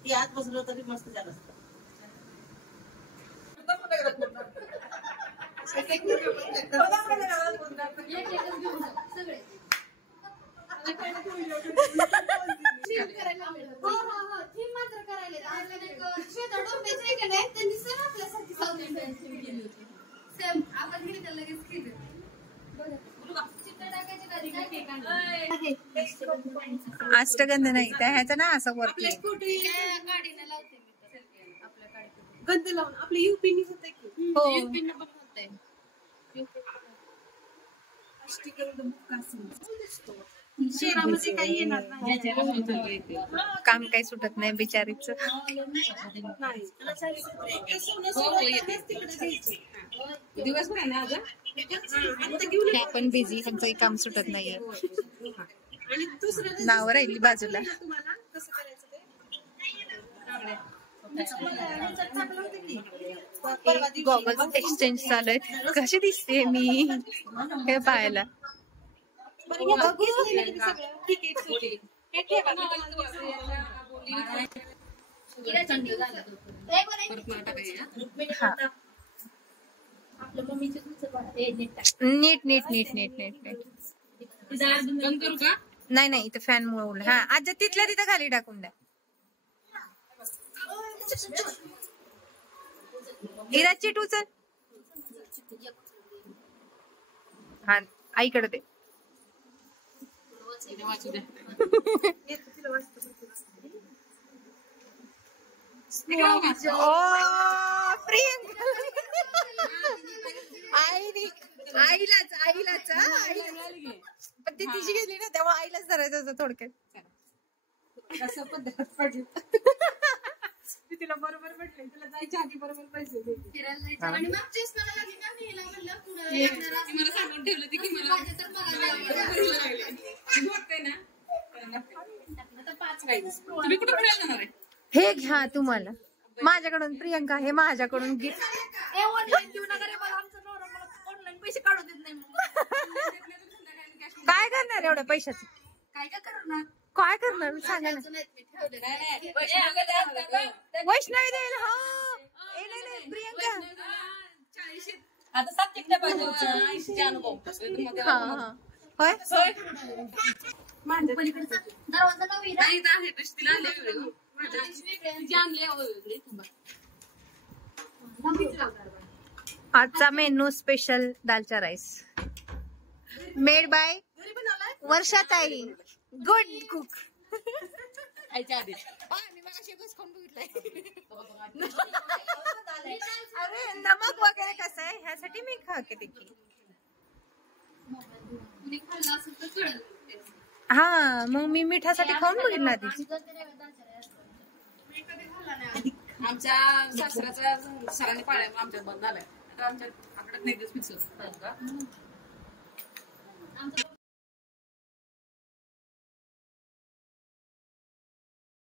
ती आत बसलो तरी मस्त झालं असतं. अष्टगंध नाही त्या ह्याचा ना असं वरती गंध लावून आपल्या युपीनी होते की हो शहरामध्ये काही येणार नाही. काम काही सुटत नाही बिचारीच. दिवसभर आहे ना पण बिझी ह्यांचंही काम सुटत नाहीये. आणि दुसरं नाव राहिली बाजूला. तुम्हाला कसं करायचं ते गॉगल्स एक्सचेंज चालू आहेत. कशी दिसते मी हे पाहायला. नीट नीट नीट नीट नीट नीट नाही नाही इथं फॅन मुळे. हा आज तिथल्या तिथं खाली टाकून द्या. इरा चिट उचल. हा आईकडे ते प्रियंका आईलाच आईलाच पण ती तिची गेली ना तेव्हा आईलाच धरायचं होतं थोडक्यात. असं पद्धत पडली तिला बरोबर म्हटलं तुला जायच्या आधी बरोबर पैसे हे घ्या तुम्हाला माझ्याकडून. प्रियंका हे माझ्याकडून गिफ्ट. काय करणार एवढ्या पैशाचं? काय करणार सांगा ना. वैष्णवी देईल. हो प्रियंका होय आजचा मेनू स्पेशल दालचा rice made by Varshatai. Good cook. अरे नमक वगैरे कसं आहे ह्यासाठी मी खाते देखील. हा मग मी मिठासाठी खाऊन बघितलं आधी. आमच्या सासऱ्याचा सरांनी पाळ्या आमच्यात बंद झालाय. आमच्या आकडे नाही दिवस